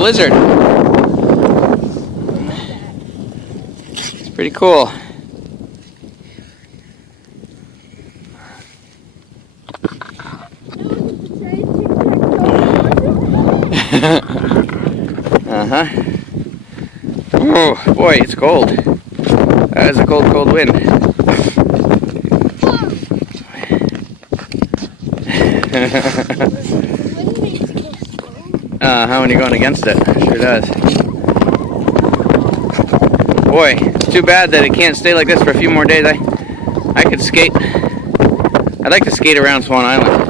blizzard. It's pretty cool. Uh-huh. Oh, boy, it's cold. That is a cold, cold wind. Uh-huh, when you're going against it. It sure does. Boy, it's too bad that it can't stay like this for a few more days. I could skate. I'd like to skate around Swan Island.